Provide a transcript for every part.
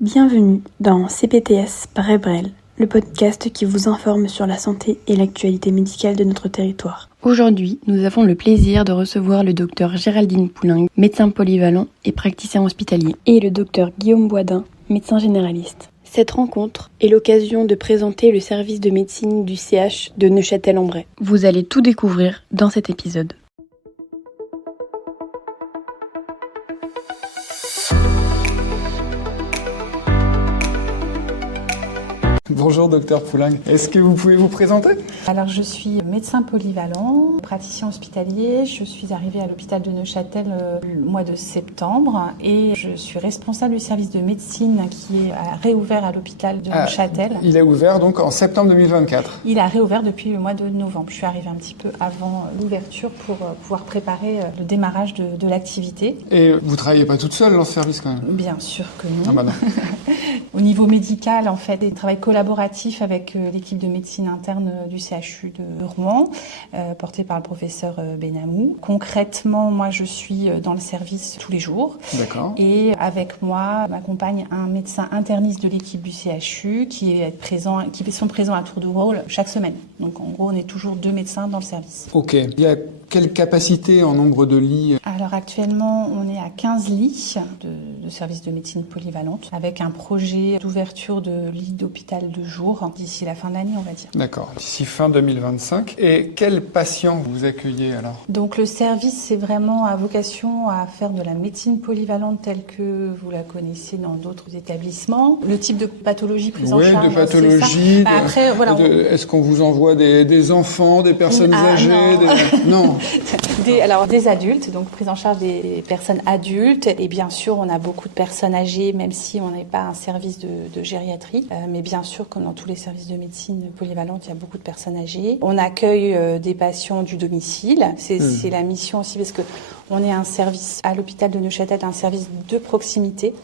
Bienvenue dans CPTS par Ebrel, le podcast qui vous informe sur la santé et l'actualité médicale de notre territoire. Aujourd'hui, nous avons le plaisir de recevoir le docteur Géraldine Poulenc, médecin polyvalent et praticien hospitalier, et le docteur Guillaume Boisdin, médecin généraliste. Cette rencontre est l'occasion de présenter le service de médecine du CH de Neufchâtel-en-Bray. Vous allez tout découvrir dans cet épisode. Bonjour docteur Poulenc, est-ce que vous pouvez vous présenter ? Alors je suis médecin polyvalent, praticien hospitalier, je suis arrivée à l'hôpital de Neufchâtel le mois de septembre et je suis responsable du service de médecine qui est réouvert à l'hôpital de Neufchâtel. Il est ouvert donc en septembre 2024 ? Il a réouvert depuis le mois de novembre. Je suis arrivée un petit peu avant l'ouverture pour pouvoir préparer le démarrage de l'activité. Et vous ne travaillez pas toute seule dans ce service quand même ? Bien sûr que non. Ah bah non. Au niveau médical, en fait, des travail collaboratif avec l'équipe de médecine interne du CHU de Rouen, portée par le professeur Benamou. Concrètement, moi, je suis dans le service tous les jours. D'accord. Et avec moi, m'accompagne un médecin interniste de l'équipe du CHU qui sont présents à tour de rôle chaque semaine. Donc, en gros, on est toujours 2 médecins dans le service. Ok. Il y a quelle capacité en nombre de lits ? Alors, actuellement, on est à 15 lits de service de médecine polyvalente avec un projet d'ouverture de lits d'hôpital de jour d'ici la fin de l'année, on va dire. D'accord, d'ici fin 2025. Et quels patients vous accueillez alors ? Donc le service, c'est vraiment à vocation à faire de la médecine polyvalente telle que vous la connaissez dans d'autres établissements. Le type de pathologie prise en charge, de pathologie. Après, voilà. Est-ce qu'on vous envoie des enfants, des personnes âgées ? Non. Des adultes, donc prise en charge des personnes adultes. Et bien sûr, on a beaucoup de personnes âgées, même si on n'est pas un service de gériatrie. Mais bien sûr, comme dans tous les services de médecine polyvalente, il y a beaucoup de personnes âgées. On accueille des patients du domicile. C'est la mission aussi, parce que on est un service à l'hôpital de Neufchâtel, un service de proximité.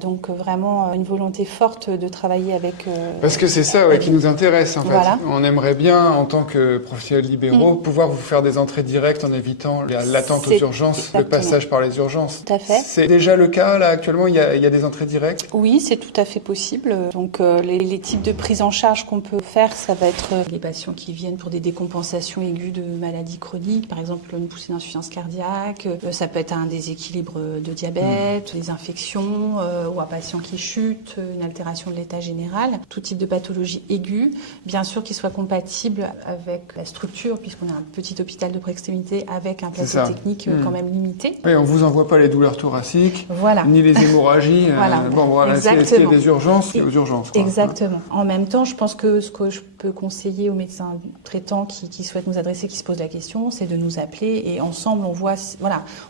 Donc vraiment une volonté forte de travailler avec... Parce que c'est ça qui nous intéresse en fait. Voilà. On aimerait bien, en tant que professionnels libéraux, pouvoir vous faire des entrées directes en évitant l'attente aux urgences, exactement. le passage par les urgences. Tout à fait. C'est déjà le cas là actuellement, il y a des entrées directes ? Oui, c'est tout à fait possible. Donc les types de prise en charge qu'on peut faire, ça va être les patients qui viennent pour des décompensations aiguës de maladies chroniques, par exemple une poussée d'insuffisance cardiaque, ça peut être un déséquilibre de diabète, des infections, ou un patient qui chute, une altération de l'état général, tout type de pathologie aiguë, bien sûr qui soit compatible avec la structure, puisqu'on a un petit hôpital de proximité avec un plateau technique quand même limité. Oui, on ne vous envoie pas les douleurs thoraciques, voilà. ni les hémorragies. Voilà. S'il y a des urgences, c'est aux urgences. Quoi. Exactement. En même temps, je pense que ce que je peux conseiller aux médecins traitants qui souhaitent nous adresser, qui se posent la question, c'est de nous appeler et ensemble, on voit,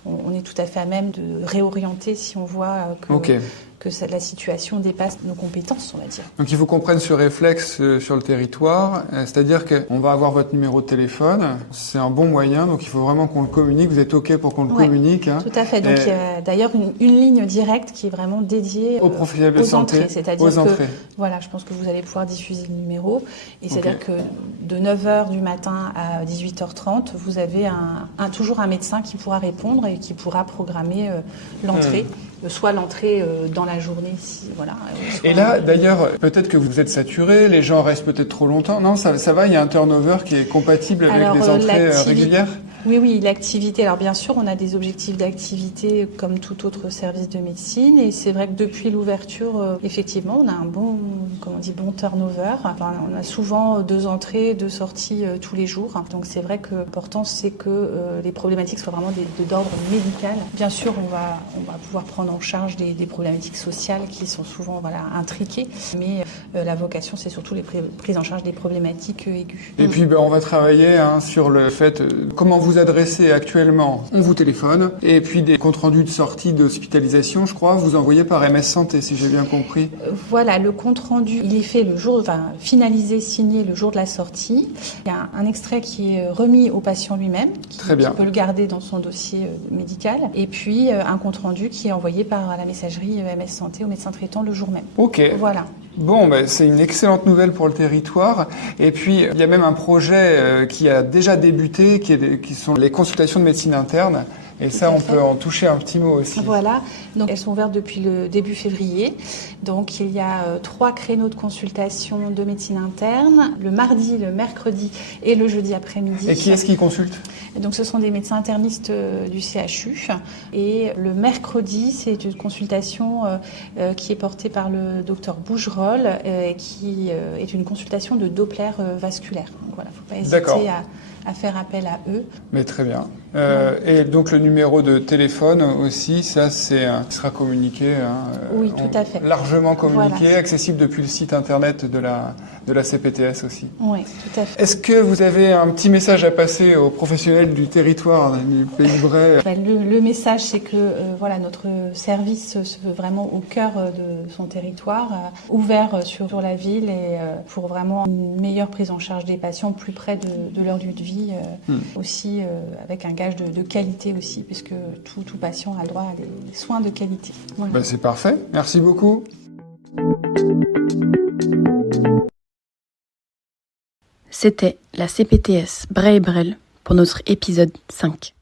on est tout à fait à même de réorienter si on voit que la situation dépasse nos compétences, on va dire. Donc il faut qu'on prenne ce réflexe sur le territoire, c'est-à-dire qu'on va avoir votre numéro de téléphone, c'est un bon moyen, donc il faut vraiment qu'on le communique, vous êtes OK pour qu'on le communique. Hein. Tout à fait, donc il y a d'ailleurs une ligne directe qui est vraiment dédiée aux professionnels de santé, entrées, c'est-à-dire je pense que vous allez pouvoir diffuser le numéro, et c'est-à-dire que de 9h du matin à 18h30, vous avez toujours un médecin qui pourra répondre et qui pourra programmer l'entrée. Soit l'entrée dans la journée, Et là, d'ailleurs, peut-être que vous êtes saturé, les gens restent peut-être trop longtemps. Non, ça va, il y a un turnover qui est compatible avec les entrées régulières ? Oui, l'activité. Alors bien sûr, on a des objectifs d'activité comme tout autre service de médecine, et c'est vrai que depuis l'ouverture, effectivement, on a un bon turnover. Enfin, on a souvent 2 entrées, 2 sorties tous les jours. Donc c'est vrai que l'important, c'est que les problématiques soient vraiment d'ordre médical. Bien sûr, on va pouvoir prendre en charge des problématiques sociales qui sont souvent intriquées, mais la vocation, c'est surtout les prises en charge des problématiques aiguës. Et puis, on va travailler sur le fait comment vous adressez actuellement. On vous téléphone, et puis des comptes rendus de sortie d'hospitalisation, je crois, vous envoyez par MS Santé, si j'ai bien compris. Voilà, le compte rendu, il est fait finalisé, signé le jour de la sortie. Il y a un extrait qui est remis au patient lui-même, qui peut le garder dans son dossier médical, et puis un compte rendu qui est envoyé par la messagerie MS Santé au médecin traitant le jour même. Ok. Voilà. Bon, c'est une excellente nouvelle pour le territoire. Et puis, il y a même un projet qui a déjà débuté, qui sont les consultations de médecine interne. Et ça, on peut en toucher un petit mot aussi. Voilà, donc elles sont ouvertes depuis le début février. Donc il y a 3 créneaux de consultation de médecine interne, le mardi, le mercredi et le jeudi après-midi. Et qui est-ce qui consulte ? Donc ce sont des médecins internistes du CHU. Et le mercredi, c'est une consultation qui est portée par le docteur Bougerolles, qui est une consultation de Doppler vasculaire. Donc voilà, il ne faut pas hésiter à faire appel à eux. Mais très bien. Et donc le numéro de téléphone aussi, ça sera communiqué. Oui, tout à fait. Largement communiqué, Voilà. accessible depuis le site internet de la CPTS aussi. Oui, tout à fait. Est-ce que vous avez un petit message à passer aux professionnels du territoire du Pays Bray ? Le message, c'est que voilà, notre service se veut vraiment au cœur de son territoire, ouvert sur la ville et pour vraiment une meilleure prise en charge des patients plus près de leur lieu de vie, aussi avec un gage de qualité aussi, puisque tout patient a le droit à des soins de qualité. Voilà. C'est parfait, merci beaucoup. C'était la CPTS Bray-Brel pour notre épisode 5.